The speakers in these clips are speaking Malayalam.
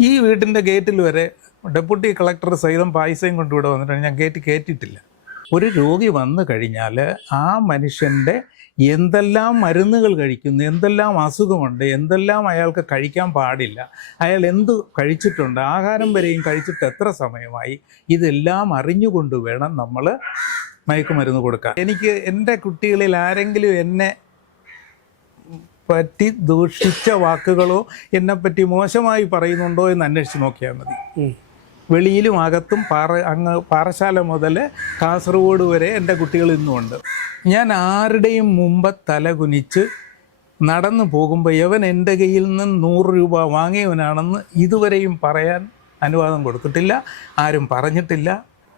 ഈ വീട്ടിന്റെ ഗേറ്റിൽ വരെ ഡെപ്യൂട്ടി കളക്ടർ സഹിതം പായസയും കൊണ്ടിവിടെ വന്നിട്ടാണ് ഞാൻ ഗേറ്റ് കയറ്റിയിട്ടില്ല ഒരു രോഗി വന്നു കഴിഞ്ഞാൽ ആ മനുഷ്യന്റെ എന്തെല്ലാം മരുന്നുകൾ കഴിക്കുന്നു എന്തെല്ലാം അസുഖമുണ്ട് എന്തെല്ലാം അയാൾക്ക് കഴിക്കാൻ പാടില്ല അയാൾ എന്ത് കഴിച്ചിട്ടുണ്ട് ആഹാരം വരെയും കഴിച്ചിട്ട് എത്ര സമയമായി ഇതെല്ലാം അറിഞ്ഞുകൊണ്ട് വേണം നമ്മൾ മയക്കുമരുന്ന് കൊടുക്കാൻ. എനിക്ക് എന്റെ കുട്ടികളിൽ ആരെങ്കിലും എന്നെ പറ്റി ദൂഷിച്ച വാക്കുകളോ എന്നെപ്പറ്റി മോശമായി പറയുന്നുണ്ടോ എന്ന് അന്വേഷിച്ച് നോക്കിയാൽ മതി. വെളിയിലും അകത്തും പാറ അങ്ങ് പാറശാല മുതൽ കാസർഗോഡ് വരെ എന്റെ കുട്ടികൾ ഇന്നുമുണ്ട് ഞാൻ ആരുടെയും മുമ്പ് തല കുനിച്ച് നടന്നു പോകുമ്പോൾ യവൻ എന്റെ കയ്യിൽ നിന്ന് നൂറ് രൂപ വാങ്ങിയവനാണെന്ന് ഇതുവരെയും പറയാൻ അനുവാദം കൊടുത്തിട്ടില്ല ആരും പറഞ്ഞിട്ടില്ല.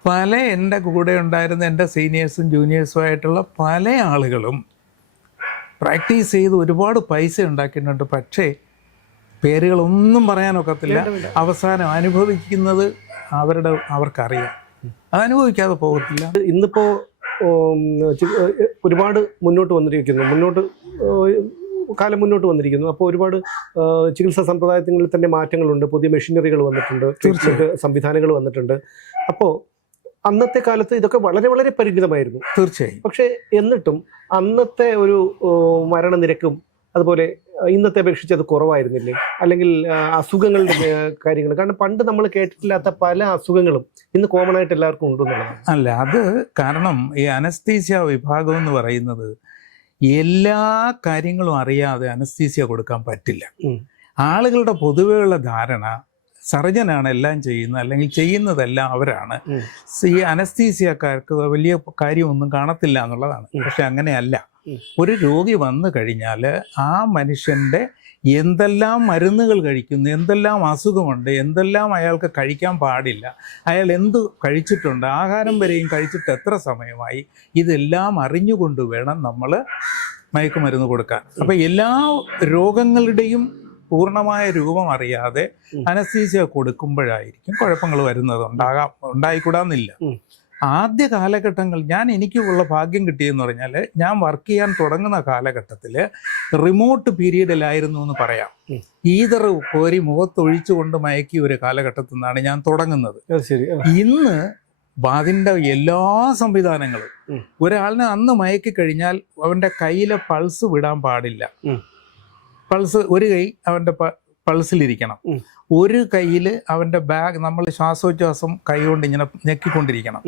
പല എന്റെ കൂടെ ഉണ്ടായിരുന്ന എന്റെ സീനിയേഴ്സും ജൂനിയേഴ്സും ആയിട്ടുള്ള പല ആളുകളും പ്രാക്ടീസ് ചെയ്ത് ഒരുപാട് പൈസ ഉണ്ടാക്കിയിട്ടുണ്ട്. പക്ഷേ പേരുകളൊന്നും പറയാനൊക്കത്തില്ല. അവസാനം അനുഭവിക്കുന്നത് അവരുടെ അവർക്കറിയാം. അത് അനുഭവിക്കാതെ പോകത്തില്ല. ഇന്നിപ്പോ ഉം, ചി- ഏഹ് ഒരുപാട് മുന്നോട്ട് വന്നിരിക്കുന്നു. മുന്നോട്ട് കാലം മുന്നോട്ട് വന്നിരിക്കുന്നു. അപ്പോൾ ഒരുപാട് ചികിത്സാ സമ്പ്രദായങ്ങളിൽ തന്നെ മാറ്റങ്ങളുണ്ട്. പുതിയ മെഷീനറികൾ വന്നിട്ടുണ്ട്. സംവിധാനങ്ങൾ വന്നിട്ടുണ്ട്. അപ്പോൾ അന്നത്തെ കാലത്ത് ഇതൊക്കെ വളരെ വളരെ പരിമിതമായിരുന്നു. തീർച്ചയായും. പക്ഷേ എന്നിട്ടും അന്നത്തെ ഒരു മരണനിരക്കും അതുപോലെ ഇന്നത്തെ അപേക്ഷിച്ച് അത് കുറവായിരുന്നില്ലേ? അല്ലെങ്കിൽ അസുഖങ്ങളുടെ കാര്യങ്ങൾ. കാരണം പണ്ട് നമ്മൾ കേട്ടിട്ടില്ലാത്ത പല അസുഖങ്ങളും ഇന്ന് കോമൺ ആയിട്ട് എല്ലാവർക്കും ഉണ്ടെന്നുള്ളതാണ് അല്ല അത് കാരണം ഈ അനസ്തീസ്യ വിഭാഗം എന്ന് പറയുന്നത് എല്ലാ കാര്യങ്ങളും അറിയാതെ അനസ്തീസ്യ കൊടുക്കാൻ പറ്റില്ല. ആളുകളുടെ പൊതുവെയുള്ള ധാരണ സർജനാണ് എല്ലാം ചെയ്യുന്നത് അല്ലെങ്കിൽ ചെയ്യുന്നതെല്ലാം അവരാണ്. ഈ അനസ്തീസിയക്കാർക്ക് വലിയ കാര്യമൊന്നും കാണത്തില്ല എന്നുള്ളതാണ്. പക്ഷെ അങ്ങനെയല്ല. ഒരു രോഗി വന്നു കഴിഞ്ഞാൽ ആ മനുഷ്യന്റെ എന്തെല്ലാം മരുന്നുകൾ കഴിക്കുന്നു എന്തെല്ലാം അസുഖമുണ്ട് എന്തെല്ലാം അയാൾക്ക് കഴിക്കാൻ പാടില്ല അയാൾ എന്ത് കഴിച്ചിട്ടുണ്ട് ആഹാരം വരെയും കഴിച്ചിട്ട് എത്ര സമയമായി ഇതെല്ലാം അറിഞ്ഞുകൊണ്ട് വേണം നമ്മൾ മയക്കുമരുന്ന് കൊടുക്കാൻ. അപ്പം എല്ലാ രോഗങ്ങളുടെയും പൂർണമായ രൂപം അറിയാതെ. അനസ്തീസിയ കൊടുക്കുമ്പോഴായിരിക്കും കുഴപ്പങ്ങൾ വരുന്നത് ഉണ്ടാകാം ഉണ്ടായിക്കൂടാന്നില്ല. ആദ്യ കാലഘട്ടങ്ങൾ ഞാൻ എനിക്കുള്ള ഭാഗ്യം കിട്ടിയെന്ന് പറഞ്ഞാൽ ഞാൻ വർക്ക് ചെയ്യാൻ തുടങ്ങുന്ന കാലഘട്ടത്തിൽ റിമോട്ട് പീരീഡിലായിരുന്നു എന്ന് പറയാം. ഈതർ കോരി മുഖത്തൊഴിച്ചുകൊണ്ട് മയക്കിയ ഒരു കാലഘട്ടത്തിൽ നിന്നാണ് ഞാൻ തുടങ്ങുന്നത് ഇന്ന് അതിന്റെ എല്ലാ സംവിധാനങ്ങളും. ഒരാളിനെ അന്ന് മയക്കി കഴിഞ്ഞാൽ അവന്റെ കയ്യിലെ പൾസ് വിടാൻ പാടില്ല. പൾസ് ഒരു കൈ അവന്റെ പൾസിലിരിക്കണം. ഒരു കയ്യിൽ അവന്റെ ബാഗ് നമ്മൾ ശ്വാസോച്ഛ്വാസം കൈ കൊണ്ട് ഇങ്ങനെ ഞെക്കിക്കൊണ്ടിരിക്കണം.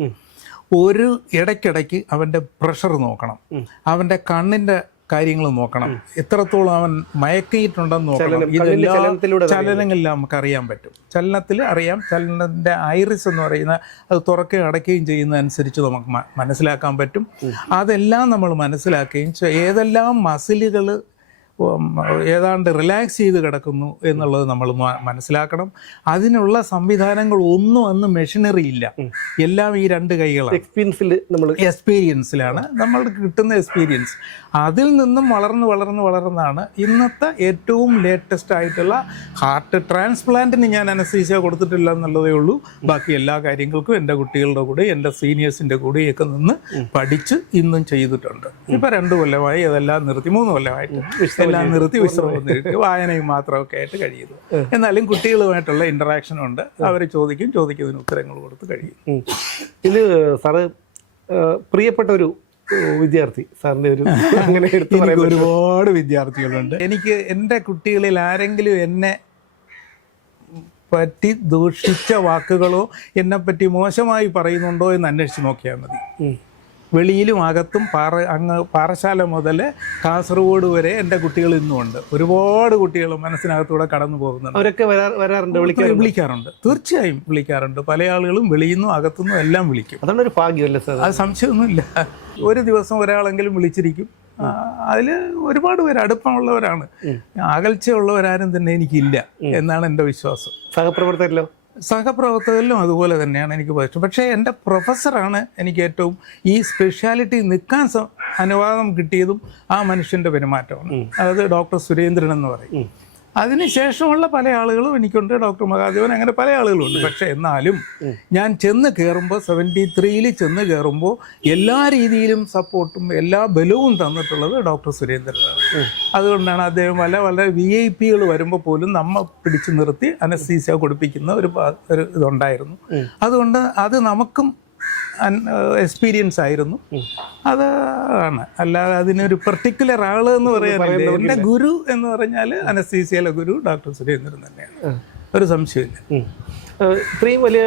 ഒരു ഇടയ്ക്കിടയ്ക്ക് അവന്റെ പ്രഷർ നോക്കണം. അവന്റെ അവന്റെ കണ്ണിന്റെ കാര്യങ്ങൾ നോക്കണം. എത്രത്തോളം അവൻ മയക്കിയിട്ടുണ്ടെന്ന് നോക്കണം. ഇതെല്ലാം. ചലനങ്ങളിൽ നമുക്ക് അറിയാൻ പറ്റും. ചലനത്തിൽ അറിയാം. ചലനത്തിന്റെ ഐറിസ് എന്ന് പറയുന്ന അത് തുറക്കുകയും അടയ്ക്കുകയും ചെയ്യുന്നതനുസരിച്ച് നമുക്ക് മനസ്സിലാക്കാൻ പറ്റും. അതെല്ലാം നമ്മൾ മനസ്സിലാക്കുകയും ഏതെല്ലാം മസിലുകൾ ഏതാണ്ട് റിലാക്സ് ചെയ്ത് കിടക്കുന്നു എന്നുള്ളത് നമ്മൾ മനസ്സിലാക്കണം. അതിനുള്ള സംവിധാനങ്ങൾ ഒന്നും അന്ന് മെഷീനറി ഇല്ല. എല്ലാം ഈ രണ്ട് കൈകളാണ്. എക്സ്പീരിയൻസിൽ നമ്മൾ എക്സ്പീരിയൻസിലാണ് നമ്മൾക്ക് കിട്ടുന്ന എക്സ്പീരിയൻസ് അതിൽ നിന്നും വളർന്ന് വളർന്ന് വളർന്നാണ് ഇന്നത്തെ ഏറ്റവും ലേറ്റസ്റ്റ് ആയിട്ടുള്ള ഹാർട്ട് ട്രാൻസ്പ്ലാന്റിന് ഞാൻ അനസ്തീസിയ കൊടുത്തിട്ടില്ല എന്നുള്ളതേ ഉള്ളൂ. ബാക്കി എല്ലാ കാര്യങ്ങൾക്കും എന്റെ കുട്ടികളുടെ കൂടെ എന്റെ സീനിയേഴ്സിന്റെ കൂടെയൊക്കെ നിന്ന് പഠിച്ച് ഇന്നും ചെയ്തിട്ടുണ്ട്. ഇപ്പം രണ്ട് കൊല്ലമായി അതെല്ലാം നിർത്തി. മൂന്ന് കൊല്ലമായിട്ട്. എല്ലാം നിർത്തി വിശ്രമം നേരിട്ട്. വായനയും മാത്രമൊക്കെ ആയിട്ട് കഴിയുന്നു. എന്നാലും കുട്ടികളുമായിട്ടുള്ള ഇന്ററാക്ഷൻ ഉണ്ട്. അവർ ചോദിക്കും ചോദിക്കുന്നതിന് ഉത്തരങ്ങൾ കൊടുത്ത് കഴിയും. ഇത് സാറ് പ്രിയപ്പെട്ട ഒരു വിദ്യാർത്ഥി. സാറിന്റെ ഒരു അങ്ങനെ എടുത്തു ഒരുപാട് വിദ്യാർത്ഥികളുണ്ട്. എനിക്ക് എന്റെ കുട്ടികളിൽ ആരെങ്കിലും എന്നെ പറ്റി ദൂഷിച്ച വാക്കുകളോ എന്നെപ്പറ്റി മോശമായി പറയുന്നുണ്ടോ എന്ന് അന്വേഷിച്ച് നോക്കിയാൽ മതി. വെളിയിലും അകത്തും പാറ അങ്ങ് പാറശാല മുതൽ കാസർഗോഡ് വരെ എന്റെ കുട്ടികൾ ഇന്നുമുണ്ട് ഒരുപാട് കുട്ടികൾ മനസ്സിനകത്തൂടെ കടന്നു പോകുന്നുണ്ട്. അവരൊക്കെ വരാ വരാറുണ്ട് വിളിക്കാറുണ്ട്? തീർച്ചയായും വിളിക്കാറുണ്ട്. പല ആളുകളും വെളിയിൽ നിന്നും അകത്തുനിന്നും എല്ലാം വിളിക്കും. അതാണ് ഒരു ഭാഗ്യമല്ലേ സാർ അത് സംശയമൊന്നുമില്ല. ഒരു ദിവസം ഒരാളെങ്കിലും വിളിച്ചിരിക്കും. അതിൽ ഒരുപാട് പേര് അടുപ്പമുള്ളവരാണ്. അകൽച്ചയുള്ളവരാരും തന്നെ എനിക്കില്ല എന്നാണ് എന്റെ വിശ്വാസം. സഹപ്രവർത്തകരല്ലോ സഹപ്രവർത്തകരിലും അതുപോലെ തന്നെയാണ് എനിക്ക് പറ്റും. പക്ഷേ എന്റെ പ്രൊഫസറാണ് എനിക്ക് ഏറ്റവും ഈ സ്പെഷ്യാലിറ്റി നിൽക്കാൻ അനുവാദം കിട്ടിയതും ആ മനുഷ്യന്റെ പെരുമാറ്റമാണ്. അതായത് ഡോക്ടർ സുരേന്ദ്രൻ എന്ന് പറയും. അതിനുശേഷമുള്ള പല ആളുകളും എനിക്കുണ്ട് ഡോക്ടർ മഹാദേവൻ അങ്ങനെ പല ആളുകളുണ്ട്. പക്ഷെ എന്നാലും ഞാൻ ചെന്ന് കയറുമ്പോൾ സെവന്റി ത്രീയിൽ ചെന്ന് കയറുമ്പോൾ എല്ലാ രീതിയിലും സപ്പോർട്ടും എല്ലാ ബലവും തന്നിട്ടുള്ളത് ഡോക്ടർ സുരേന്ദ്രനാണ്. അതുകൊണ്ടാണ് അദ്ദേഹം പല വളരെ വി ഐ പികൾ വരുമ്പോൾ പോലും നമ്മൾ പിടിച്ചു നിർത്തി അനസ്തീസ കൊടുപ്പിക്കുന്ന ഒരു ഒരു ഇതുണ്ടായിരുന്നു. അതുകൊണ്ട് അത് നമുക്കും എക്സ്പീരിയൻസ് ആയിരുന്നു. അത് ആണ്. അല്ലാതെ അതിനൊരു പെർട്ടിക്കുലർ ആൾ എന്ന് പറയാനില്ല എന്റെ ഗുരു എന്ന് പറഞ്ഞാൽ അനസ്തീസിയയിലെ ഗുരു ഡോക്ടർ സുരേന്ദ്രൻ തന്നെയാണ്. ഒരു സംശയമില്ല. ഇത്രയും വലിയ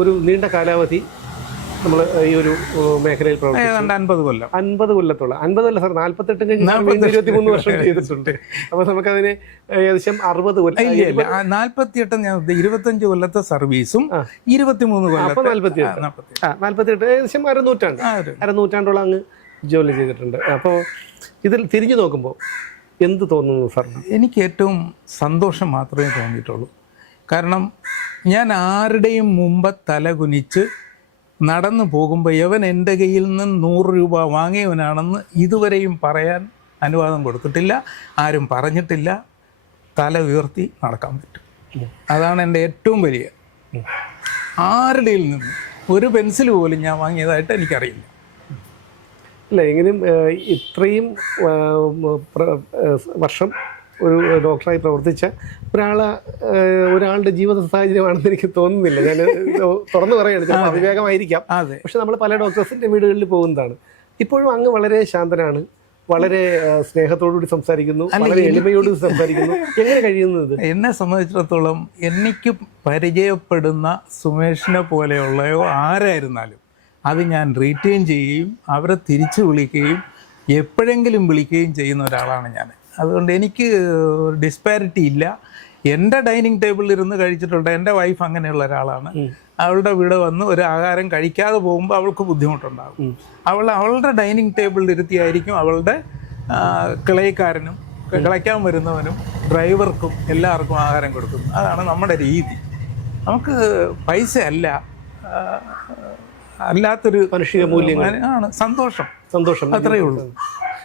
ഒരു നീണ്ട കാലാവധി നമ്മൾ ഈ ഒരു മേഖലയിൽ പ്രവർത്തിച്ചു. അൻപത് കൊല്ലം. അൻപത് കൊല്ലത്തോളം. അൻപത് കൊല്ലം സാർ നാല്പത്തെട്ട്. കഴിഞ്ഞ് ഇരുപത്തി മൂന്ന് വർഷം ചെയ്തിട്ടുണ്ട്. അപ്പൊ നമുക്കതിന് ഏകദേശം അറുപത് കൊല്ലം ആ ഞാൻ ഇരുപത്തഞ്ച് കൊല്ലത്തെ സർവീസും. ഇരുപത്തിമൂന്ന് കൊല്ലം കൊല്ലത്തെ നാല്പത്തിയെട്ട്. നാല്പത്തിയെട്ട്. ഏകദേശം അരനൂറ്റാണ്ട് അരനൂറ്റാണ്ടോളം അങ്ങ് ജോലി ചെയ്തിട്ടുണ്ട്. അപ്പോൾ ഇതിൽ തിരിഞ്ഞു നോക്കുമ്പോൾ എന്ത് തോന്നുന്നു സാർ? എനിക്ക് ഏറ്റവും സന്തോഷം മാത്രമേ തോന്നിയിട്ടുള്ളൂ. കാരണം ഞാൻ ആരുടെയും മുമ്പ് തല കുനിച്ച് നടന്നു പോകുമ്പോൾ യവൻ എന്റെ കയ്യിൽ നിന്ന് നൂറ് രൂപ വാങ്ങിയവനാണെന്ന് ഇതുവരെയും പറയാൻ അനുവാദം കൊടുത്തിട്ടില്ല. ആരും പറഞ്ഞിട്ടില്ല. തല ഉയർത്തി നടക്കാൻ പറ്റും. അതാണ് എന്റെ ഏറ്റവും വലിയ ആരുടെയിൽ നിന്ന് ഒരു പെൻസിൽ പോലും ഞാൻ വാങ്ങിയതായിട്ട് എനിക്കറിയില്ല. അല്ല എങ്കിലും ഇത്രയും വർഷം ഒരു ഡോക്ടറായി പ്രവർത്തിച്ച ഒരാൾ ഒരാളുടെ ജീവിത സാഹചര്യമാണെന്ന് എനിക്ക് തോന്നുന്നില്ല. ഞാൻ തുറന്നു പറയുകയാണ് ചിലപ്പോൾ അവിവേകമായിരിക്കാം. പക്ഷെ നമ്മൾ പല ഡോക്ടേഴ്സിന്റെ വീടുകളിൽ പോകുന്നതാണ്. ഇപ്പോഴും അങ്ങ് വളരെ ശാന്തനാണ്. വളരെ സ്നേഹത്തോടുകൂടി സംസാരിക്കുന്നു. വളരെ എളിമയോട് സംസാരിക്കുന്നു. എങ്ങനെ കഴിയുന്നത്? എന്നെ സംബന്ധിച്ചിടത്തോളം എനിക്ക് പരിചയപ്പെടുന്ന സുമേഷിനെ പോലെയുള്ളയോ ആരായിരുന്നാലും അത് ഞാൻ റീറ്റെയിൻ ചെയ്യുകയും അവരെ തിരിച്ചു വിളിക്കുകയും എപ്പോഴെങ്കിലും വിളിക്കുകയും ചെയ്യുന്ന ഒരാളാണ് ഞാൻ അതുകൊണ്ട് എനിക്ക് ഡിസ്പാരിറ്റി ഇല്ല. എന്റെ ഡൈനിങ് ടേബിളിൽ ഇരുന്ന് കഴിച്ചിട്ടുണ്ട്. എന്റെ വൈഫ് അങ്ങനെയുള്ള ഒരാളാണ്. അവളുടെ വീട് വന്ന് ഒരു ആഹാരം കഴിക്കാതെ പോകുമ്പോൾ അവൾക്ക് ബുദ്ധിമുട്ടുണ്ടാകും. അവൾ അവളുടെ ഡൈനിങ് ടേബിളിൽ ഇരുത്തിയായിരിക്കും അവളുടെ കിളയക്കാരനും കിളയ്ക്കാൻ വരുന്നവനും ഡ്രൈവർക്കും എല്ലാവർക്കും ആഹാരം കൊടുക്കുന്നു അതാണ് നമ്മുടെ രീതി. നമുക്ക് പൈസ അല്ല ആ, അല്ലാത്തൊരു മനുഷ്യ മൂല്യങ്ങൾ. ആണ് സന്തോഷം. സന്തോഷം. അത്രയേ ഉള്ളൂ.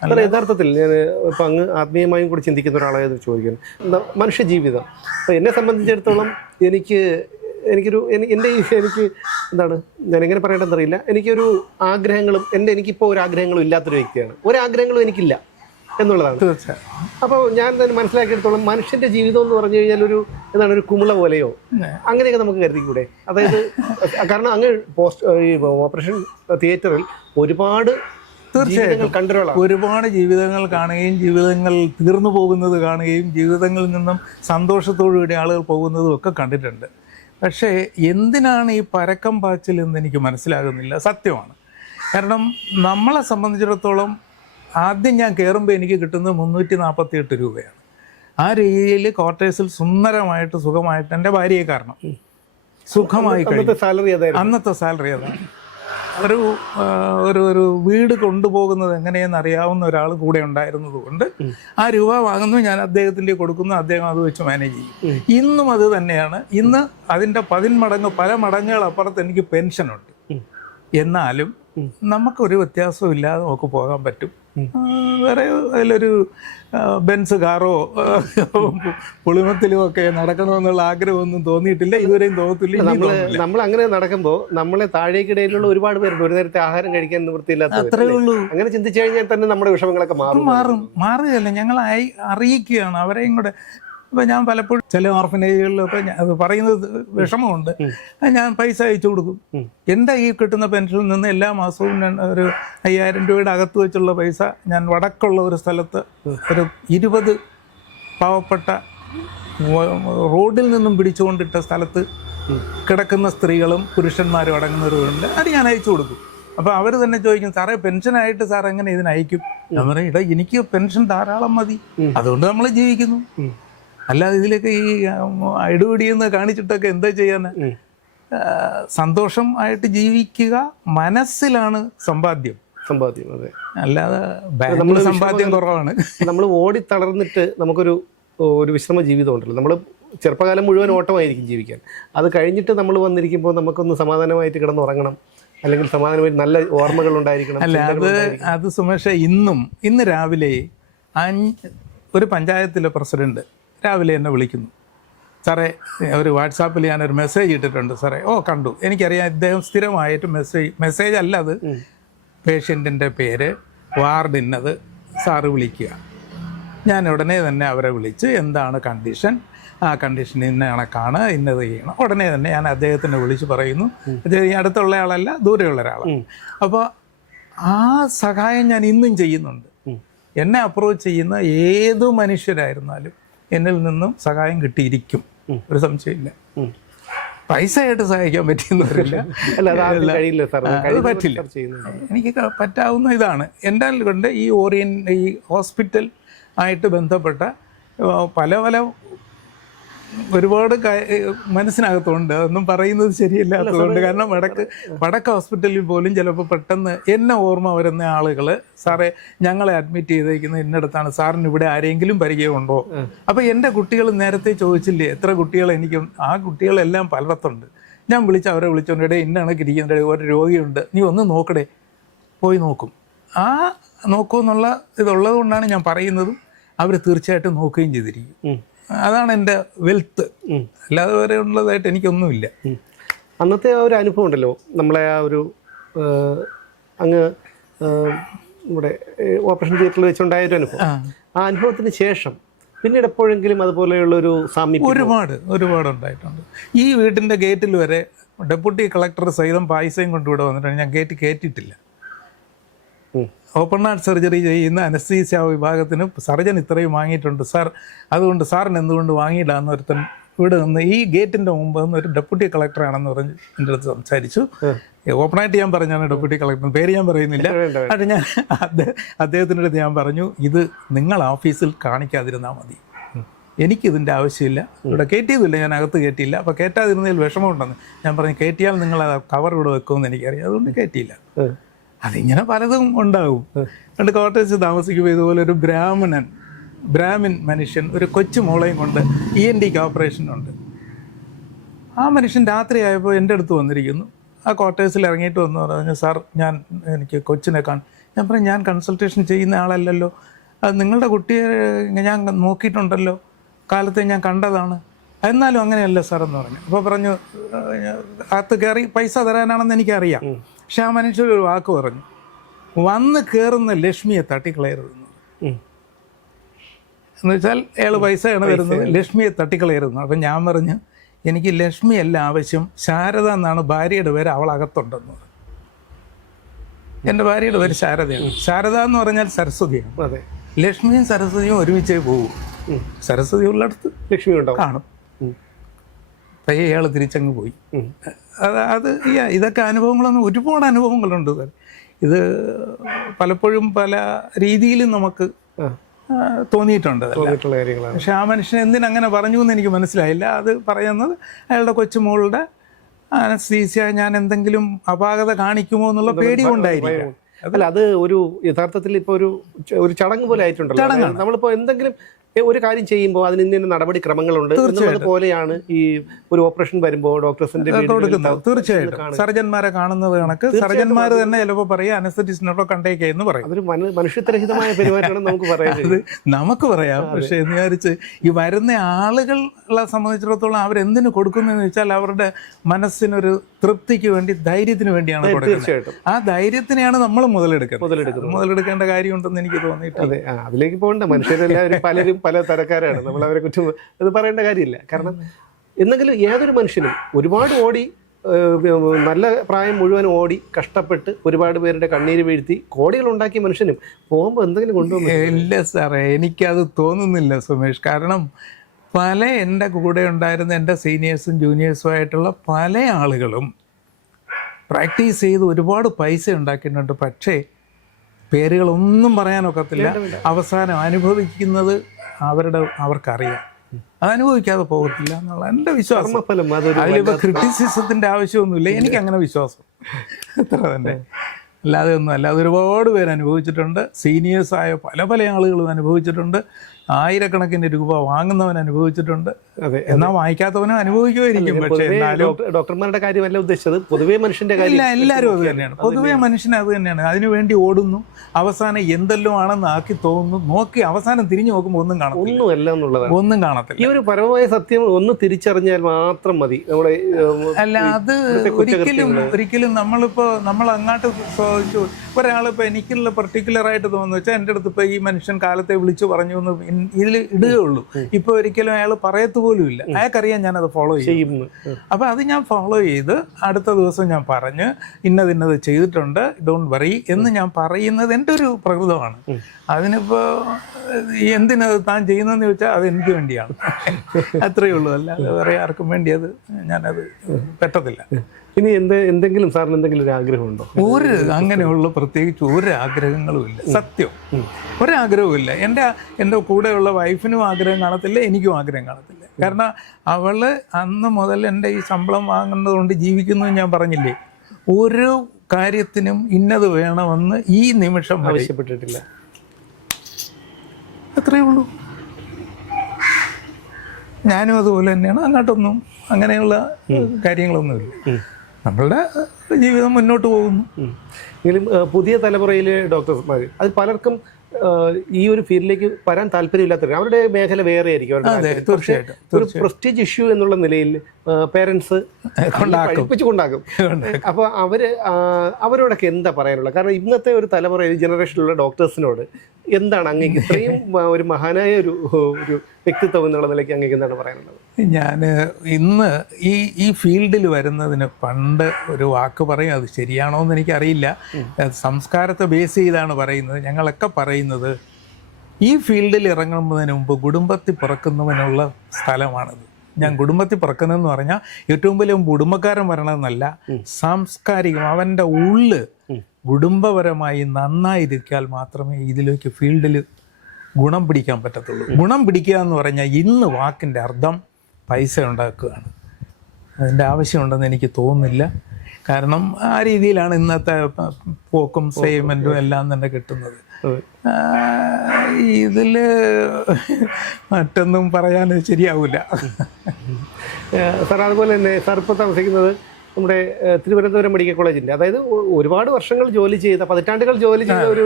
അല്ല യഥാർത്ഥത്തിൽ ഞാൻ ഇപ്പം അങ്ങ് ആത്മീയമായും കൂടി ചിന്തിക്കുന്ന ഒരാളായത് ചോദിക്കുന്നു. എന്താ മനുഷ്യ ജീവിതം. അപ്പം എന്നെ സംബന്ധിച്ചിടത്തോളം എനിക്ക് എനിക്കൊരു എനി- എന്റെ ഈ എനിക്ക് എന്താണ് ഞാൻ എങ്ങനെ പറയേണ്ടതെന്നറിയില്ല. എനിക്കൊരു ആഗ്രഹങ്ങളും എന്റെ എനിക്കിപ്പോൾ ഒരു ആഗ്രഹങ്ങളും ഇല്ലാത്തൊരു വ്യക്തിയാണ്. ഒരാഗ്രഹങ്ങളും എനിക്കില്ല. എന്നുള്ളതാണ്. തീർച്ചയായും. അപ്പോൾ ഞാൻ തന്നെ മനസ്സിലാക്കിയെടുത്തോളം മനുഷ്യന്റെ ജീവിതം എന്ന് പറഞ്ഞു കഴിഞ്ഞാൽ ഒരു എന്താണ് ഒരു കുമിള പോലെയോ? അങ്ങനെയൊക്കെ നമുക്ക് കരുതിക്കൂടെ? അതായത് കാരണം അങ്ങ് പോസ്റ്റ് ഈ ഓപ്പറേഷൻ തിയേറ്ററിൽ ഒരുപാട് തീർച്ചയായിട്ടും. ഒരുപാട് ജീവിതങ്ങൾ കാണുകയും ജീവിതങ്ങൾ തീർന്നു പോകുന്നത് കാണുകയും ജീവിതങ്ങളിൽ നിന്നും സന്തോഷത്തോടുകൂടി ആളുകൾ പോകുന്നതും ഒക്കെ കണ്ടിട്ടുണ്ട്. പക്ഷേ എന്തിനാണ് ഈ പരക്കം പാച്ചിൽ എന്ന് എനിക്ക് മനസ്സിലാകുന്നില്ല. സത്യമാണ്. കാരണം നമ്മളെ സംബന്ധിച്ചിടത്തോളം ആദ്യം ഞാൻ കയറുമ്പോൾ എനിക്ക് കിട്ടുന്നത് മുന്നൂറ്റി നാൽപ്പത്തി എട്ട് രൂപയാണ്. ആ രീതിയിൽ ക്വാർട്ടേഴ്സിൽ സുന്ദരമായിട്ട് സുഖമായിട്ട് എന്റെ ഭാര്യയെ കാരണം സുഖമായി സാലറി അന്നത്തെ സാലറി അതാണ് ഒരു ഒരു ഒരു വീട് കൊണ്ടുപോകുന്നത് എങ്ങനെയെന്ന് അറിയാവുന്ന ഒരാൾ കൂടെ ഉണ്ടായിരുന്നത് കൊണ്ട് ആ രൂപ വാങ്ങുന്നു ഞാൻ അദ്ദേഹത്തിന്റെ കൊടുക്കുന്നു അദ്ദേഹം അത് വെച്ച് മാനേജ് ചെയ്യും. ഇന്നും അത് തന്നെയാണ്. ഇന്ന് അതിന്റെ പതിന്മടങ്ങ് പല മടങ്ങുകൾ അപ്പുറത്ത് എനിക്ക് പെൻഷനുണ്ട് എന്നാലും നമുക്കൊരു വ്യത്യാസവും ഇല്ലാതെ നമുക്ക് പോകാൻ പറ്റും. വേറെ അതിലൊരു ബെൻസ് കാറോ പുളിമത്തിലും ഒക്കെ നടക്കണമെന്നുള്ള ആഗ്രഹമൊന്നും തോന്നിയിട്ടില്ല. ഇതുവരെയും തോന്നത്തില്ല നമ്മൾ അങ്ങനെ നടക്കുമ്പോൾ നമ്മളെ താഴേക്കിടയിലുള്ള ഒരുപാട് പേരുണ്ട്. ഒരു നേരത്തെ ആഹാരം കഴിക്കാൻ നിവൃത്തിയില്ലാത്ത അത്രേ ഉള്ളൂ. അങ്ങനെ ചിന്തിച്ചു കഴിഞ്ഞാൽ തന്നെ നമ്മുടെ വിഷമങ്ങളൊക്കെ മാറും. മാറും. മാറുകയല്ല. ഞങ്ങൾ അറിയിക്കുകയാണ്. അവരെയും കൂടെ ഇപ്പം ഞാൻ പലപ്പോഴും ചില ഓർഫനേജുകളിലൊക്കെ പറയുന്നത് വിഷമമുണ്ട്. ഞാൻ പൈസ അയച്ചു കൊടുക്കും. എന്റെ ഈ കിട്ടുന്ന പെൻഷനിൽ നിന്ന് എല്ലാ മാസവും ഞാൻ ഒരു അയ്യായിരം രൂപയുടെ അകത്ത് വെച്ചുള്ള പൈസ ഞാൻ വടക്കുള്ള ഒരു സ്ഥലത്ത് ഒരു ഇരുപത് പാവപ്പെട്ട റോഡിൽ നിന്നും പിടിച്ചുകൊണ്ടിട്ട സ്ഥലത്ത് കിടക്കുന്ന സ്ത്രീകളും പുരുഷന്മാരും അടങ്ങുന്നവരുണ്ട് അത് ഞാൻ അയച്ചു കൊടുക്കും. അപ്പോൾ അവർ തന്നെ ചോദിക്കും സാറേ പെൻഷനായിട്ട് സാർ എങ്ങനെ ഇതിനയക്കും ഞാൻ പറയും ഇടാ എനിക്ക് പെൻഷൻ ധാരാളം മതി. അതുകൊണ്ട് നമ്മൾ ജീവിക്കുന്നു. അല്ലാതെ ഇതിലൊക്കെ ഈ അടിപിടിയെന്ന് കാണിച്ചിട്ടൊക്കെ എന്താ ചെയ്യാൻ ഉം. സന്തോഷം ആയിട്ട് ജീവിക്കുക മനസ്സിലാണ് സമ്പാദ്യം. സമ്പാദ്യം അതെ. അല്ലാതെ നമ്മൾ സമ്പാദ്യം കുറവാണ്. നമ്മൾ ഓടി തളർന്നിട്ട് നമുക്കൊരു ഒരു വിശ്രമ ജീവിതം ഉണ്ടല്ലോ. നമ്മൾ ചെറുപ്പകാലം മുഴുവൻ ഓട്ടമായിരിക്കും ജീവിക്കാൻ. അത് കഴിഞ്ഞിട്ട് നമ്മൾ വന്നിരിക്കുമ്പോൾ നമുക്കൊന്ന് സമാധാനമായിട്ട് കിടന്നുറങ്ങണം. അല്ലെങ്കിൽ സമാധാനമായി നല്ല ഓർമ്മകൾ ഉണ്ടായിരിക്കണം അല്ല അത്. അത് സുമേഷ ഇന്നും ഇന്ന് രാവിലെ ഒരു പഞ്ചായത്തിലെ പ്രസിഡന്റ് രാവിലെ എന്നെ വിളിക്കുന്നു. സാറേ ഒരു വാട്സാപ്പിൽ ഞാനൊരു മെസ്സേജ് ഇട്ടിട്ടുണ്ട് സാറേ. ഓ കണ്ടു. എനിക്കറിയാം ഇദ്ദേഹം സ്ഥിരമായിട്ട് മെസ്സേജ് മെസ്സേജ് അല്ല അത്. പേഷ്യന്റിന്റെ പേര് വാർഡ് ഇന്നത്. സാറ് വിളിക്കുക. ഞാൻ ഉടനെ തന്നെ അവരെ വിളിച്ച് എന്താണ് കണ്ടീഷൻ ആ കണ്ടീഷൻ ഇന്ന കണക്കാണ് ഇന്നത് ചെയ്യണം. ഉടനെ തന്നെ ഞാൻ അദ്ദേഹത്തിനെ വിളിച്ച് പറയുന്നു. അദ്ദേഹം ഈ അടുത്തുള്ള ആളല്ല ദൂരെയുള്ള ഒരാളാണ്. അപ്പോൾ ആ സഹായം ഞാൻ ഇന്നും ചെയ്യുന്നുണ്ട്. എന്നെ അപ്രോച്ച് ചെയ്യുന്ന ഏത് മനുഷ്യരായിരുന്നാലും എന്നിൽ നിന്നും സഹായം കിട്ടിയിരിക്കും. ഒരു സംശയമില്ല. പൈസയായിട്ട് സഹായിക്കാൻ പറ്റിയെന്ന് പറയില്ല. അത് പറ്റില്ല. എനിക്ക് പറ്റാവുന്ന ഇതാണ്. എന്റെ കൊണ്ട് ഈ ഓറിയൻ ഈ ഹോസ്പിറ്റൽ ആയിട്ട് ബന്ധപ്പെട്ട പല പല ഒരുപാട് മനസ്സിനകത്തുണ്ട്. അതൊന്നും പറയുന്നത് ശരിയല്ലാത്തതുകൊണ്ട്. കാരണം വടക്ക് വടക്ക് ഹോസ്പിറ്റലിൽ പോലും ചിലപ്പോൾ പെട്ടെന്ന് എന്നെ ഓർമ്മ വരുന്ന ആളുകൾ സാറേ ഞങ്ങളെ അഡ്മിറ്റ് ചെയ്തേക്കുന്ന ഇന്നടത്താണ് സാറിന് ഇവിടെ ആരെങ്കിലും പരിചയമുണ്ടോ? അപ്പോൾ എന്റെ കുട്ടികൾ നേരത്തെ ചോദിച്ചില്ലേ എത്ര കുട്ടികൾ എനിക്ക് ആ കുട്ടികളെല്ലാം പലയിടത്തുണ്ട് ഞാൻ വിളിച്ച അവരെ വിളിച്ചോണ്ട് ഇന്നാണ് ഇരിക്കുന്നുണ്ട്. ഒരു രോഗിയുണ്ട്. നീ ഒന്ന് നോക്കടേ. പോയി നോക്കും. ആ നോക്കുമെന്നുള്ള ഇതുള്ളത് കൊണ്ടാണ് ഞാൻ പറയുന്നതും അവർ തീർച്ചയായിട്ടും നോക്കുകയും ചെയ്തിരിക്കും. അതാണ് എന്റെ വെൽത്ത്. അല്ലാതെ വരെ ഉള്ളതായിട്ട് എനിക്കൊന്നുമില്ല. അന്നത്തെ ആ ഒരു അനുഭവം ഉണ്ടല്ലോ നമ്മളെ ആ ഒരു അങ്ങ് നമ്മുടെ ഇവിടെ ഓപ്പറേഷൻ തിയേറ്ററിൽ വെച്ചുണ്ടായ ഒരു അനുഭവം. ആ. അനുഭവത്തിന് ശേഷം പിന്നീട് എപ്പോഴെങ്കിലും അതുപോലെയുള്ള ഒരു സാമീപ്യം? ഒരുപാട് ഒരുപാട് ഉണ്ടായിട്ടുണ്ട് ഈ വീട്ടിന്റെ ഗേറ്റിൽ വരെ ഡെപ്യൂട്ടി കളക്ടർ സഹിതം പായസയും കൊണ്ടിവിടെ വന്നിട്ടാണ് ഞാൻ ഗേറ്റ് കയറ്റിയിട്ടില്ല. ഓപ്പൺ ഹാർട്ട് സർജറി ചെയ്യുന്ന അനസ്തീസ്യ വിഭാഗത്തിന് സർജൻ ഇത്രയും വാങ്ങിയിട്ടുണ്ട്. സാർ അതുകൊണ്ട് സാറിന് എന്തുകൊണ്ട് വാങ്ങിയില്ല എന്ന് ഒരുത്തൻ ഇവിടെ നിന്ന് ഈ ഗേറ്റിന്റെ മുമ്പ് നിന്ന് ഒരു ഡെപ്യൂട്ടി കളക്ടറാണെന്ന് പറഞ്ഞ് എന്റെ അടുത്ത് സംസാരിച്ചു. ഓപ്പണായിട്ട് ഞാൻ പറഞ്ഞാണ് ഡെപ്യൂട്ടി കളക്ടർ പേര് ഞാൻ പറയുന്നില്ല. അത് ഞാൻ അദ്ദേഹ- അദ്ദേഹത്തിന്റെ അടുത്ത് ഞാൻ പറഞ്ഞു ഇത് നിങ്ങൾ ഓഫീസിൽ കാണിക്കാതിരുന്നാൽ മതി. എനിക്കിതിന്റെ ആവശ്യമില്ല. ഇവിടെ കയറ്റിയതില്ല ഞാൻ അകത്ത് കയറ്റിയില്ല അപ്പോൾ കയറ്റാതിരുന്നതിൽ വിഷമമുണ്ടെന്ന് ഞാൻ പറഞ്ഞു കയറ്റിയാൽ നിങ്ങൾ കവർ ഇവിടെ വെക്കുമെന്ന് എനിക്കറിയാം. അതുകൊണ്ട് കയറ്റിയില്ല. അതിങ്ങനെ പലതും ഉണ്ടാവും. രണ്ട് ക്വാർട്ടേഴ്സ് താമസിക്കുമ്പോൾ ഇതുപോലെ ഒരു ബ്രാഹ്മണൻ ബ്രാഹ്മിൻ മനുഷ്യൻ ഒരു കൊച്ചു മോളെയും കൊണ്ട് ഇ എൻ ഡിക്ക് ഓപ്പറേഷൻ ഉണ്ട്. ആ മനുഷ്യൻ രാത്രിയായപ്പോൾ എന്റെ അടുത്ത് വന്നിരിക്കുന്നു. ആ ക്വാർട്ടേഴ്സിൽ ഇറങ്ങിയിട്ട് വന്നു പറഞ്ഞു സാർ ഞാൻ എനിക്ക് കൊച്ചിനെ കാണും ഞാൻ പറഞ്ഞു ഞാൻ കൺസൾട്ടേഷൻ ചെയ്യുന്ന ആളല്ലല്ലോ. അത് നിങ്ങളുടെ കുട്ടിയെ ഞാൻ നോക്കിയിട്ടുണ്ടല്ലോ. കാലത്തെ ഞാൻ കണ്ടതാണ്. എന്നാലും അങ്ങനെയല്ല സാർ എന്ന് പറഞ്ഞു. അപ്പോൾ പറഞ്ഞു അത് അകത്ത് കയറി പൈസ തരാനാണെന്ന് എനിക്കറിയാം. പക്ഷെ ആ മനുഷ്യർ ഒരു വാക്ക് പറഞ്ഞു. വന്ന് കയറുന്ന ലക്ഷ്മിയെ തട്ടിക്കളയരുതെന്ന്. എന്ന് വെച്ചാൽ അയാൾ പൈസയാണ് വരുന്നത് ലക്ഷ്മിയെ തട്ടിക്കളയരുന്നു അപ്പം ഞാൻ പറഞ്ഞു എനിക്ക് ലക്ഷ്മി അല്ല ആവശ്യം ശാരദ എന്നാണ് ഭാര്യയുടെ പേര് അവൾ അകത്തുണ്ടെന്ന്. എന്റെ ഭാര്യയുടെ പേര് ശാരദയാണ്. ശാരദ എന്ന് പറഞ്ഞാൽ സരസ്വതിയാണ്. അതെ. ലക്ഷ്മിയും സരസ്വതിയും ഒരുമിച്ചേ പോകും. സരസ്വതി ഉള്ളിടത്ത് ലക്ഷ്മി ഉണ്ടാവും കാണും. പയ്യെ അയാൾ തിരിച്ചങ്ങ് പോയി. അത് അത് ഈ ഇതൊക്കെ അനുഭവങ്ങളൊന്നും ഒരുപാട് അനുഭവങ്ങളുണ്ട് സാർ. ഇത് പലപ്പോഴും പല രീതിയിലും നമുക്ക് തോന്നിയിട്ടുണ്ട് പക്ഷെ ആ മനുഷ്യൻ എന്തിനങ്ങനെ പറഞ്ഞു എന്ന് എനിക്ക് മനസ്സിലായില്ല. അത് പറയുന്നത് അയാളുടെ കൊച്ചുമോളുടെ അനസ്തീസ്യ ഞാൻ എന്തെങ്കിലും അപാകത കാണിക്കുമോ എന്നുള്ള പേടി കൊണ്ടായിരിക്കും അല്ല അത് ഒരു യഥാർത്ഥത്തിൽ ഇപ്പോൾ ഒരു ഒരു ചടങ്ങ് പോലെ ആയിട്ടുണ്ടല്ലോ. നമ്മളിപ്പോൾ നമ്മളിപ്പോ എന്തെങ്കിലും ഒരു കാര്യം ചെയ്യുമ്പോൾ അതിന് ഇന്ന നടപടിക്രമങ്ങളുണ്ട് പോലെയാണ് ഈ ഒരു ഓപ്പറേഷൻ വരുമ്പോൾ ഡോക്ടേഴ്സിന്റെ തീർച്ചയായിട്ടും. സർജന്മാരെ കാണുന്നത് കണക്ക്. സർജന്മാർ തന്നെ ചിലപ്പോൾ പറയുക അനസ്തറ്റിസ്റ്റിനോടോ കണ്ടേക്കേ എന്ന് പറയും. അതൊരു മനുഷ്യത്തരഹിതമായ മനുഷ്യത്വരഹിതമായ പെരുമാറ്റമാണ് നമുക്ക് പറയാൻ അത് നമുക്ക് പറയാം. പക്ഷെ എന്ന് വിചാരിച്ച് ഈ വരുന്ന ആളുകളെ സംബന്ധിച്ചിടത്തോളം അവരെന്തിനു കൊടുക്കുന്നതെന്ന് വെച്ചാൽ അവരുടെ മനസ്സിനൊരു തൃപ്തിക്ക് വേണ്ടി ധൈര്യത്തിന് വേണ്ടിയാണ് കൊടുക്കുന്നത്. തീർച്ചയായിട്ടും. ആ ധൈര്യത്തിനെയാണ് നമ്മൾ മുതലെടുക്കുന്നത്. മുതലെടുക്കുന്നത്. മുതലെടുക്കേണ്ട കാര്യമുണ്ടെന്ന് എനിക്ക് തോന്നിയിട്ടുണ്ട് അതിലേക്ക് പോകണ്ട. മനുഷ്യരെല്ലാവരും പലരും പല തരക്കാരാണ്. നമ്മൾ അവരെ കുറ്റം അത് പറയേണ്ട കാര്യമില്ല. കാരണം എന്നെങ്കിലും ഏതൊരു മനുഷ്യനും ഒരുപാട് ഓടി നല്ല പ്രായം മുഴുവൻ ഓടി കഷ്ടപ്പെട്ട് ഒരുപാട് പേരുടെ കണ്ണീര് വീഴ്ത്തി കോടികൾ ഉണ്ടാക്കിയ മനുഷ്യനും പോകുമ്പോൾ എന്തെങ്കിലും കൊണ്ടുപോകും ഇല്ല സാറേ എനിക്കത് തോന്നുന്നില്ല സുമേഷ്. കാരണം പല എന്റെ കൂടെ ഉണ്ടായിരുന്ന എന്റെ സീനിയേഴ്സും ജൂനിയേഴ്സും ആയിട്ടുള്ള പല ആളുകളും പ്രാക്ടീസ് ചെയ്ത് ഒരുപാട് പൈസ ഉണ്ടാക്കിയിട്ടുണ്ട്. പക്ഷേ പേരുകളൊന്നും പറയാനൊക്കത്തില്ല. അവസാനം അനുഭവിക്കുന്നത് അവരുടെ അവർക്കറിയാം. അതനുഭവിക്കാതെ അനുഭവിക്കാതെ പോകത്തില്ല എന്നുള്ള എന്റെ വിശ്വാസം. അതിലിപ്പോൾ ക്രിറ്റിസിസത്തിന്റെ ആവശ്യമൊന്നുമില്ല. എനിക്ക് അങ്ങനെ വിശ്വാസം. അത്ര തന്നെ. അല്ലാതെ ഒന്നും അല്ലാതെ ഒരുപാട് പേര് അനുഭവിച്ചിട്ടുണ്ട്. സീനിയേഴ്സായ പല പല ആളുകളും അനുഭവിച്ചിട്ടുണ്ട്. ആയിരക്കണക്കിന് രൂപ വാങ്ങുന്നവൻ അനുഭവിച്ചിട്ടുണ്ട്. അതെ എന്നാൽ വാങ്ങിക്കാത്തവനും അനുഭവിക്കുമായിരിക്കും പക്ഷേ എന്നാലും ഡോക്ടർമാരുടെ കാര്യമല്ല ഉദ്ദേശിച്ചത്. പൊതുവേ മനുഷ്യന്റെ കാര്യം എല്ലാവരും അത് തന്നെയാണ്. പൊതുവേ മനുഷ്യൻ അത് തന്നെയാണ്. അതിനുവേണ്ടി ഓടുന്നു. അവസാനം എന്തെല്ലാം ആണെന്ന് ആക്കി തോന്നുന്നു. നോക്കി അവസാനം തിരിഞ്ഞു നോക്കുമ്പോൾ ഒന്നും കാണാം ഒന്നുമല്ല എന്നുള്ളതാണ്. ഒന്നും കാണത്തില്ല. ഈ ഒരു പരമമായ സത്യം ഒന്ന് തിരിച്ചറിഞ്ഞാൽ മാത്രം മതി. നമ്മുടെ അല്ല അത് ഒരിക്കലും ഒരിക്കലും നമ്മളിപ്പോ നമ്മൾ അങ്ങോട്ട് ചോദിച്ചു ഒരാളിപ്പോ എനിക്കുള്ള പെർട്ടിക്കുലർ ആയിട്ട് തോന്നുന്നു വെച്ചാൽ എന്റെ അടുത്ത് ഇപ്പൊ ഈ മനുഷ്യൻ കാലത്തെ വിളിച്ചു പറഞ്ഞു എന്ന് ഇതിൽ ഇടുകയുള്ളൂ. ഇപ്പൊ ഒരിക്കലും അയാൾ പറയത്ത് പോലും ഇല്ല അയാൾക്കറിയാം ഞാൻ അത് ഫോളോ ചെയ്യും അപ്പോൾ അത് ഞാൻ ഫോളോ ചെയ്ത് അടുത്ത ദിവസം ഞാൻ പറഞ്ഞ് ഇന്നത് ഇന്നത് ചെയ്തിട്ടുണ്ട് ഡോണ്ട് വറി എന്ന് ഞാൻ പറയുന്നത് എന്റെ ഒരു പ്രകൃതമാണ്. അതിനിപ്പോ എന്തിനത് താൻ ചെയ്യുന്നതെന്ന് ചോദിച്ചാൽ അത് എനിക്ക് വേണ്ടിയാണ്. അത്രയേ ഉള്ളൂ. അല്ലാതെ വേറെ ആർക്കും വേണ്ടി അത് ഞാനത് പറ്റത്തില്ല. ഇനി എന്ത് എന്തെങ്കിലും സാറിന് എന്തെങ്കിലും ഒരു ആഗ്രഹമുണ്ടോ? ഒരു അങ്ങനെയുള്ള പ്രത്യേകിച്ച് ഒരു ആഗ്രഹങ്ങളും ഇല്ല. സത്യം. ഒരാഗ്രഹവും ഇല്ല. എന്റെ എന്റെ കൂടെയുള്ള വൈഫിനും ആഗ്രഹം കാണത്തില്ല എനിക്കും ആഗ്രഹം കാണത്തില്ല. കാരണം അവൾ അന്ന് മുതൽ എന്റെ ഈ ശമ്പളം വാങ്ങുന്നത് കൊണ്ട് ജീവിക്കുന്നു ഞാൻ പറഞ്ഞില്ലേ. ഒരു കാര്യത്തിനും ഇന്നത് വേണമെന്ന് ഈ നിമിഷം ആവശ്യപ്പെട്ടിട്ടില്ല. അത്രയേ ഉള്ളൂ. ഞാനും അതുപോലെ തന്നെയാണ്. അങ്ങോട്ടൊന്നും അങ്ങനെയുള്ള കാര്യങ്ങളൊന്നുമില്ല. നമ്മളുടെ ജീവിതം മുന്നോട്ട് പോകുന്നു. എങ്കിലും പുതിയ തലമുറയിലെ ഡോക്ടർമാർ അത് പലർക്കും ഈ ഒരു ഫീൽഡിലേക്ക് വരാൻ താല്പര്യമില്ലാത്തവർ അവരുടെ മേഖല വേറെ ആയിരിക്കും അവരുടെ ഒരു പ്രസ്റ്റീജ് ഇഷ്യൂ എന്നുള്ള നിലയിൽ പേരൻസ് കൊണ്ടാക്കും. കൊണ്ടാക്കും. അപ്പോൾ അവർ അവരോടൊക്കെ എന്താ പറയാനുള്ളത്? കാരണം ഇന്നത്തെ ഒരു തലമുറ ജനറേഷനിലുള്ള ഡോക്ടേഴ്സിനോട് എന്താണ് അങ്ങേക്ക് ഇത്രയും ഒരു മഹാനായ ഒരു ഒരു വ്യക്തിത്വം എന്നുള്ള നിലയ്ക്ക് അങ്ങേക്ക് എന്താണ് പറയാനുള്ളത്? ഞാൻ ഇന്ന് ഈ ഈ ഫീൽഡിൽ വരുന്നതിന് പണ്ട് ഒരു വാക്ക് പറയും. അത് ശരിയാണോ എന്ന് എനിക്കറിയില്ല. സംസ്കാരത്തെ ബേസ് ചെയ്താണ് പറയുന്നത്. ഞങ്ങളൊക്കെ പറയുന്നത് ഈ ഫീൽഡിൽ ഇറങ്ങുന്നതിന് മുമ്പ് കുടുംബത്തിൽ പിറക്കുന്നവനുള്ള സ്ഥലമാണിത്. ഞാൻ കുടുംബത്തിൽ പിറക്കുന്നതെന്ന് പറഞ്ഞാൽ ഏറ്റവും വലിയ കുടുംബക്കാരൻ വരണമെന്നല്ല സാംസ്കാരികം അവന്റെ ഉള്ള് കുടുംബപരമായി നന്നായിരിക്കാൻ മാത്രമേ ഇതിലേക്ക് ഫീൽഡിൽ ഗുണം പിടിക്കാൻ പറ്റത്തുള്ളൂ. ഗുണം പിടിക്കുക എന്ന് പറഞ്ഞാൽ ഇന്ന് വാക്കിന്റെ അർത്ഥം പൈസ ഉണ്ടാക്കുകയാണ്. അതിന്റെ ആവശ്യമുണ്ടെന്ന് എനിക്ക് തോന്നുന്നില്ല. കാരണം ആ രീതിയിലാണ് ഇന്നത്തെ പോക്കും സേവ്മെന്റും എല്ലാം തന്നെ കിട്ടുന്നത്. ഇതിൽ മറ്റൊന്നും പറയാൻ ശരിയാവില്ല സാർ അതുപോലെ തന്നെ സാർ ഇപ്പോൾ താമസിക്കുന്നത് നമ്മുടെ തിരുവനന്തപുരം മെഡിക്കൽ കോളേജിന്റെ അതായത് ഒരുപാട് വർഷങ്ങൾ ജോലി ചെയ്ത പതിറ്റാണ്ടുകൾ ജോലി ചെയ്ത ഒരു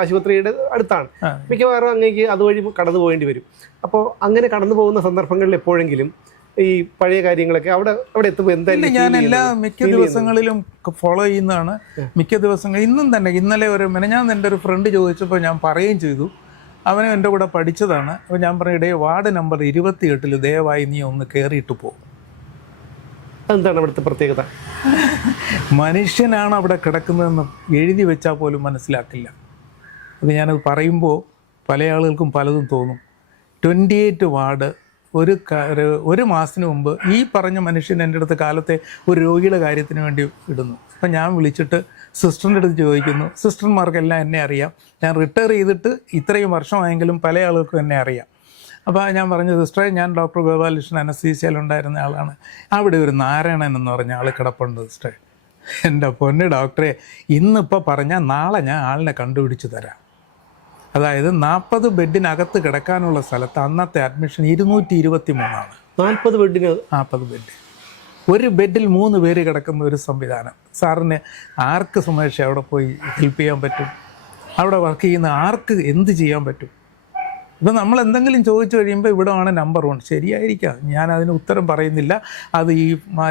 ആശുപത്രിയുടെ അടുത്താണ്. മിക്കവാറും അങ്ങേക്ക് അതുവഴി കടന്നു പോകേണ്ടി വരും. അപ്പോൾ അങ്ങനെ കടന്നു പോകുന്ന സന്ദർഭങ്ങളിൽ എപ്പോഴെങ്കിലും ഈ പഴയ കാര്യങ്ങളൊക്കെ അവിടെ അവിടെ എത്തുമ്പോൾ എന്തായാലും ഞാൻ എല്ലാ മിക്ക ദിവസങ്ങളിലും ഫോളോ ചെയ്യുന്നതാണ്. മിക്ക ദിവസങ്ങൾ ഇന്നും തന്നെ ഇന്നലെ ഒരു ഞാൻ എന്റെ ഒരു ഫ്രണ്ട് ചോദിച്ചപ്പോൾ ഞാൻ പറയുകയും ചെയ്തു. അവനും എന്റെ കൂടെ പഠിച്ചതാണ്. അപ്പോൾ ഞാൻ പറഞ്ഞു ഇടേ വാർഡ് നമ്പർ ഇരുപത്തിയെട്ടിൽ ദയവായി നീ ഒന്ന് കയറിയിട്ട് പോകും എന്താണ് അവിടുത്തെ പ്രത്യേകത? മനുഷ്യനാണ് അവിടെ കിടക്കുന്നതെന്ന് എഴുതി വെച്ചാൽ പോലും മനസ്സിലാക്കില്ല. അത് ഞാനത് പറയുമ്പോൾ പല ആളുകൾക്കും പലതും തോന്നും. ട്വന്റി എയ്റ്റ് വാർഡ് ഒരു ഒരു- മാസത്തിന് മുമ്പ് ഈ പറഞ്ഞ മനുഷ്യൻ എന്റെ അടുത്ത് കാലത്തെ ഒരു രോഗിയുടെ കാര്യത്തിന് വേണ്ടി ഇടുന്നു. അപ്പം ഞാൻ വിളിച്ചിട്ട് സിസ്റ്ററിന്റെ അടുത്ത് ചോദിക്കുന്നു സിസ്റ്റർമാർക്കെല്ലാം എന്നെ അറിയാം. ഞാൻ റിട്ടയർ ചെയ്തിട്ട് ഇത്രയും വർഷമായെങ്കിലും പല ആളുകൾക്കും എന്നെ അറിയാം. അപ്പോൾ ഞാൻ പറഞ്ഞു സിസ്റ്ററെ ഞാൻ ഡോക്ടർ ഗോപാലകൃഷ്ണൻ അനസ്തീസിയയിലുണ്ടായിരുന്ന ആളാണ്. അവിടെ ഒരു നാരായണൻ എന്ന് പറഞ്ഞ ആൾ കിടപ്പുണ്ട് സിസ്റ്ററെ. എന്റെ പൊന്ന് ഡോക്ടറെ ഇന്നിപ്പോൾ പറഞ്ഞാൽ നാളെ ഞാൻ ആളിനെ കണ്ടുപിടിച്ച് തരാം. അതായത് നാൽപ്പത് ബെഡിനകത്ത് കിടക്കാനുള്ള സ്ഥലത്ത് അന്നത്തെ അഡ്മിഷൻ ഇരുന്നൂറ്റി ഇരുപത്തി മൂന്നാണ് നാൽപ്പത് ബെഡിന് നാൽപ്പത് ബെഡ്. ഒരു ബെഡിൽ മൂന്ന് പേര് കിടക്കുന്ന ഒരു സംവിധാനം. സാറിന് ആർക്ക് സുമേഷ് അവിടെ പോയി ഹെൽപ്പ് ചെയ്യാൻ പറ്റും? അവിടെ വർക്ക് ചെയ്യുന്ന ആർക്ക് എന്ത് ചെയ്യാൻ പറ്റും? ഇപ്പം നമ്മൾ എന്തെങ്കിലും ചോദിച്ചു കഴിയുമ്പോൾ ഇവിടെ ആണ് നമ്പർ വൺ ശരിയായിരിക്കാം. ഞാൻ അതിന് ഉത്തരം പറയുന്നില്ല. അത് ഈ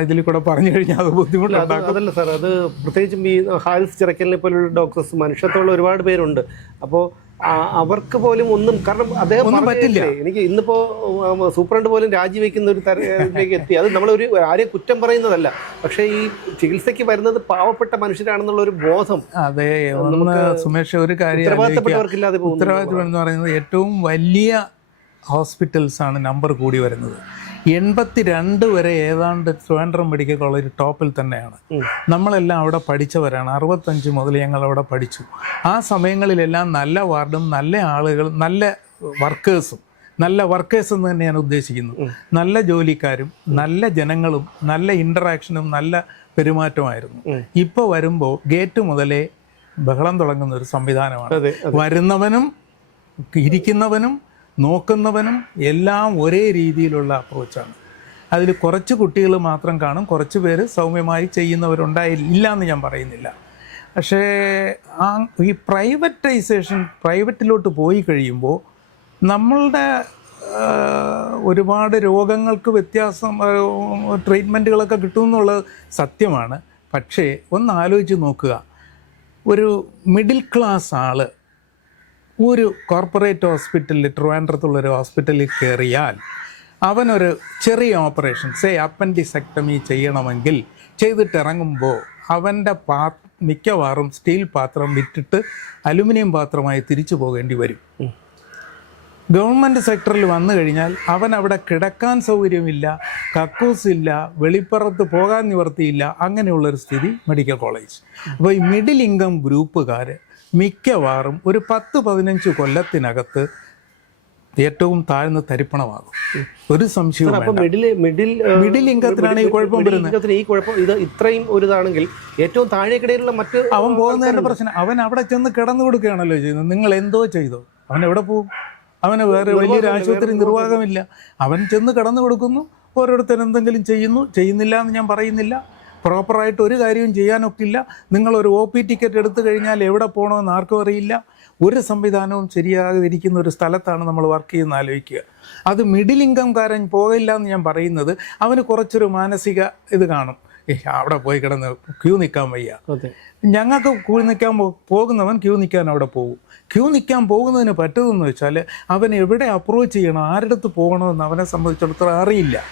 ഇതിൽ കൂടെ പറഞ്ഞു കഴിഞ്ഞാൽ അത് ബുദ്ധിമുട്ടില്ല ബുദ്ധിമുട്ടുണ്ടാക്കും അതല്ല സാർ അത് പ്രത്യേകിച്ചും ഈ ഹാൽസ് ചിറക്കലിനെ പോലുള്ള ഡോക്ടേഴ്സ് മനുഷ്യത്തോളം ഒരുപാട് പേരുണ്ട്. അപ്പോൾ അവർക്ക് പോലും ഒന്നും കാരണം അദ്ദേഹം പറ്റില്ല. എനിക്ക് ഇന്നിപ്പോ സൂപ്രണ്ട് പോലും രാജിവെക്കുന്ന ഒരു തരത്തിലേക്ക് എത്തി അത് നമ്മൾ ഒരു ആരെയും കുറ്റം പറയുന്നതല്ല പക്ഷേ ഈ ചികിത്സയ്ക്ക് വരുന്നത് പാവപ്പെട്ട മനുഷ്യരാണെന്നുള്ള ഒരു ബോധം അതെ സുമേഷ് ഒരു കാര്യം. ഉത്തരവാദിത്തപ്പെട്ടവർക്കില്ലാതെ എന്ന് പറയുന്നത് ഏറ്റവും വലിയ ഹോസ്പിറ്റൽസ് ആണ് നമ്പർ കൂടി വരുന്നത് എൺപത്തി രണ്ട് വരെ ഏതാണ്ട് ട്രിവാൻഡ്രം മെഡിക്കൽ കോളേജ് ടോപ്പിൽ തന്നെയാണ്. നമ്മളെല്ലാം അവിടെ പഠിച്ചവരാണ്. അറുപത്തഞ്ച് മുതൽ ഞങ്ങൾ അവിടെ പഠിച്ചു. ആ സമയങ്ങളിലെല്ലാം നല്ല വാർഡും നല്ല ആളുകളും നല്ല വർക്കേഴ്സും നല്ല വർക്കേഴ്സ് എന്ന് തന്നെ ഞാൻ ഉദ്ദേശിക്കുന്നു. നല്ല ജോലിക്കാരും നല്ല ജനങ്ങളും നല്ല ഇന്ററാക്ഷനും നല്ല പെരുമാറ്റമായിരുന്നു. ഇപ്പോൾ വരുമ്പോൾ ഗേറ്റ് മുതലേ ബഹളം തുടങ്ങുന്ന ഒരു സംവിധാനമാണ്. വരുന്നവനും ഇരിക്കുന്നവനും നോക്കുന്നവനും എല്ലാം ഒരേ രീതിയിലുള്ള അപ്രോച്ചാണ് അതിൽ കുറച്ച് കുട്ടികൾ മാത്രം കാണും കുറച്ച് പേര് സൗമ്യമായി ചെയ്യുന്നവരുണ്ടായില്ല എന്ന് ഞാൻ പറയുന്നില്ല. പക്ഷേ ആ ഈ പ്രൈവറ്റൈസേഷൻ പ്രൈവറ്റിലോട്ട് പോയി കഴിയുമ്പോൾ നമ്മളുടെ ഒരുപാട് രോഗങ്ങൾക്ക് വ്യത്യാസം ട്രീറ്റ്മെന്റുകളൊക്കെ കിട്ടുമെന്നുള്ളത് സത്യമാണ്. പക്ഷേ ഒന്ന് ആലോചിച്ച് നോക്കുക. ഒരു മിഡിൽ ക്ലാസ് ആൾ ഒരു കോർപ്പറേറ്റ് ഹോസ്പിറ്റലിൽ ട്രിവാൻഡ്രത്തുള്ള ഒരു ഹോസ്പിറ്റലിൽ കയറിയാൽ അവനൊരു ചെറിയ ഓപ്പറേഷൻ സേ അപ്പൻഡിസെക്ടമി ചെയ്യണമെങ്കിൽ ചെയ്തിട്ടിറങ്ങുമ്പോൾ അവന്റെ പാ മിക്കവാറും സ്റ്റീൽ പാത്രം വിറ്റിട്ട് അലുമിനിയം പാത്രമായി തിരിച്ചു പോകേണ്ടി വരും. ഗവൺമെന്റ് സെക്ടറിൽ വന്നു കഴിഞ്ഞാൽ അവൻ അവിടെ കിടക്കാൻ സൗകര്യമില്ല കക്കൂസ് ഇല്ല വെളിപ്പുറത്ത് പോകാൻ നിവർത്തിയില്ല അങ്ങനെയുള്ളൊരു സ്ഥിതി മെഡിക്കൽ കോളേജ് അപ്പോൾ ഈ മിഡിൽ ഇൻകം ഗ്രൂപ്പുകാർ മിക്കവാറും ഒരു പത്ത് പതിനഞ്ച് കൊല്ലത്തിനകത്ത് ഏറ്റവും താഴ്ന്ന തരിപ്പണമാകും. ഒരു സംശയവും മിഡിൽ മിഡിൽ മിഡിൽ ഇൻകത്തിനാണ് ഈ കുഴപ്പം വരുന്നത്. ഈ കുഴപ്പം ഇത് ഇത്രയും ഒരു ഇതാണെങ്കിൽ ഏറ്റവും താഴേക്കിടയിലുള്ള മറ്റ് അവൻ പോകുന്നതിന്റെ പ്രശ്നം അവൻ അവിടെ ചെന്ന് കിടന്നു കൊടുക്കുകയാണല്ലോ ചെയ്യുന്നത്. നിങ്ങൾ എന്തോ ചെയ്തോ? അവൻ എവിടെ പോകും? അവന് വേറെ വലിയൊരു ആശുപത്രി നിർവാഹമില്ല. അവൻ ചെന്ന് കിടന്നു കൊടുക്കുന്നു ഓരോരുത്തർ എന്തെങ്കിലും ചെയ്യുന്നു ചെയ്യുന്നില്ല എന്ന് ഞാൻ പറയുന്നില്ല. പ്രോപ്പറായിട്ട് ഒരു കാര്യവും ചെയ്യാനൊക്കില്ല. നിങ്ങളൊരു ഒ പി ടിക്കറ്റ് എടുത്തു കഴിഞ്ഞാൽ എവിടെ പോകണമെന്ന് ആർക്കും അറിയില്ല. ഒരു സംവിധാനവും ശരിയാകാതിരിക്കുന്ന ഒരു സ്ഥലത്താണ് നമ്മൾ വർക്ക് ചെയ്യുന്ന ആലോചിക്കുക. അത് മിഡിൽ ഇൻകംകാരൻ പോകില്ല എന്ന് ഞാൻ പറയുന്നത്. അവന് കുറച്ചൊരു മാനസിക ഇത് കാണും. അവിടെ പോയി കിടന്ന് ക്യൂ നിൽക്കാൻ വയ്യ. ഞങ്ങൾക്ക് ക്യൂ നിൽക്കാൻ പോകുന്നവൻ ക്യൂ നിൽക്കാൻ അവിടെ പോകും. ക്യൂ നിൽക്കാൻ പോകുന്നതിന് പറ്റുമെന്ന് വെച്ചാൽ അവൻ എവിടെ അപ്രോച്ച് ചെയ്യണം ആരുടെ പോകണമെന്ന് അവനെ സംബന്ധിച്ചിടത്തോളം അറിയില്ല.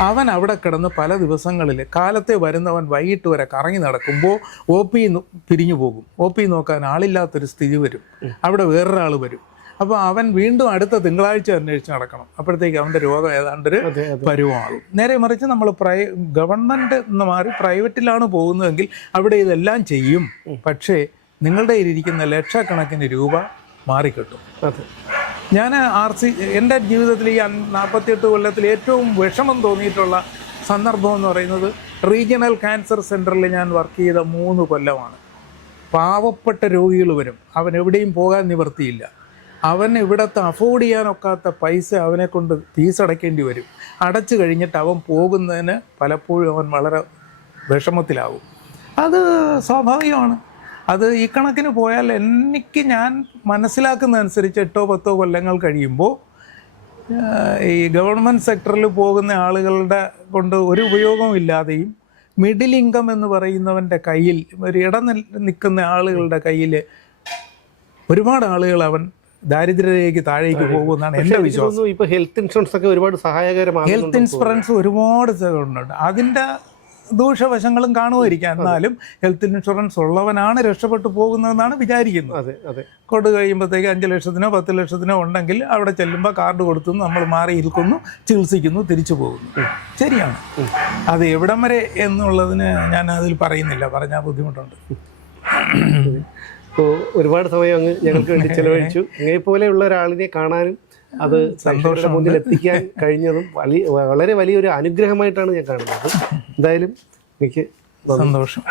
അവൻ അവിടെ കിടന്ന് പല ദിവസങ്ങളിൽ കാലത്തെ വരുന്നവൻ വൈകിട്ട് വരെ കറങ്ങി നടക്കുമ്പോൾ ഒ പി പിരിഞ്ഞു പോകും. ഒ പി നോക്കാൻ ആളില്ലാത്തൊരു സ്ഥിതി വരും. അവിടെ വേറൊരാൾ വരും. അപ്പോൾ അവൻ വീണ്ടും അടുത്ത തിങ്കളാഴ്ച അന്വേഷിച്ച് നടക്കണം. അപ്പോഴത്തേക്ക് അവന്റെ രോഗം ഏതാണ്ടൊരു പരുവമാകും നേരെ മറിച്ച് നമ്മൾ പ്രൈ ഗവൺമെന്റ് എന്ന് മാറി പ്രൈവറ്റിലാണ് പോകുന്നതെങ്കിൽ അവിടെ ഇതെല്ലാം ചെയ്യും. പക്ഷേ നിങ്ങളുടെ ഇരിക്കുന്ന ലക്ഷക്കണക്കിന് രൂപ മാറിക്കിട്ടും. ഞാൻ ആർ സി എന്റെ ജീവിതത്തിൽ ഈ നാൽപ്പത്തിയെട്ട് കൊല്ലത്തിൽ ഏറ്റവും വിഷമം തോന്നിയിട്ടുള്ള സന്ദർഭം എന്ന് പറയുന്നത് റീജിയണൽ ക്യാൻസർ സെന്ററിൽ ഞാൻ വർക്ക് ചെയ്ത മൂന്ന് കൊല്ലമാണ്. പാവപ്പെട്ട രോഗികൾ വരും. അവൻ എവിടെയും പോകാൻ നിവർത്തിയില്ല അവൻ ഇവിടത്തെ അഫോർഡ് ചെയ്യാനൊക്കാത്ത പൈസ അവനെ കൊണ്ട് ഫീസ് അടയ്ക്കേണ്ടി വരും. അടച്ചു കഴിഞ്ഞിട്ട് അവൻ പോകുന്നതിന് പലപ്പോഴും അവൻ വളരെ വിഷമത്തിലാവും. അത് സ്വാഭാവികമാണ്. അത് ഈ കണക്കിന് പോയാൽ എനിക്ക് ഞാൻ മനസ്സിലാക്കുന്നതനുസരിച്ച് എട്ടോ പത്തോ കൊല്ലങ്ങൾ കഴിയുമ്പോൾ ഈ ഗവൺമെന്റ് സെക്ടറിൽ പോകുന്ന ആളുകളുടെ കൊണ്ട് ഒരു ഉപയോഗവും ഇല്ലാതെയും മിഡിൽ ഇൻകം എന്ന് പറയുന്നവന്റെ കയ്യിൽ ഒരു ഇട നിൽക്കുന്ന ആളുകളുടെ കയ്യിൽ ഒരുപാട് ആളുകൾ അവൻ ദാരിദ്ര്യരേഖയ്ക്ക് താഴേക്ക് പോകുമെന്നാണ് എന്റെ വിശ്വാസം. ഇപ്പോൾ ഹെൽത്ത് ഇൻഷുറൻസ് ഒക്കെ ഒരുപാട് സഹായകരമാണ് ഹെൽത്ത് ഇൻഷുറൻസ് ഒരുപാട് ഉണ്ട് അതിന്റെ ദൂഷ്യവശങ്ങളും കാണുമായിരിക്കാം. എന്നാലും ഹെൽത്ത് ഇൻഷുറൻസ് ഉള്ളവനാണ് രക്ഷപ്പെട്ടു പോകുന്നതെന്നാണ് വിചാരിക്കുന്നത്. അതെ അതെ. കൊണ്ട് കഴിയുമ്പോഴത്തേക്ക് അഞ്ച് ലക്ഷത്തിനോ പത്ത് ലക്ഷത്തിനോ ഉണ്ടെങ്കിൽ അവിടെ ചെല്ലുമ്പോൾ കാർഡ് കൊടുത്തു നമ്മൾ മാറി ഇരിക്കുന്നു ചികിത്സിക്കുന്നു തിരിച്ചു പോകുന്നു. ശരിയാണ്. അത് എവിടം വരെ എന്നുള്ളതിന് ഞാൻ അതിൽ പറയുന്നില്ല. പറഞ്ഞാൽ ബുദ്ധിമുട്ടുണ്ട്. ഇപ്പോൾ ഒരുപാട് സമയം അങ്ങ് ഞങ്ങൾക്ക് വേണ്ടി ചിലവഴിച്ചു. ഇങ്ങനെ പോലെയുള്ള ഒരാളിനെ കാണാനും അത് സന്തോഷം. മുന്നിൽ എത്തിക്കാൻ കഴിഞ്ഞതും വലിയ വളരെ വലിയൊരു അനുഗ്രഹമായിട്ടാണ് ഞാൻ കാണുന്നത്. എന്തായാലും എനിക്ക് സന്തോഷം.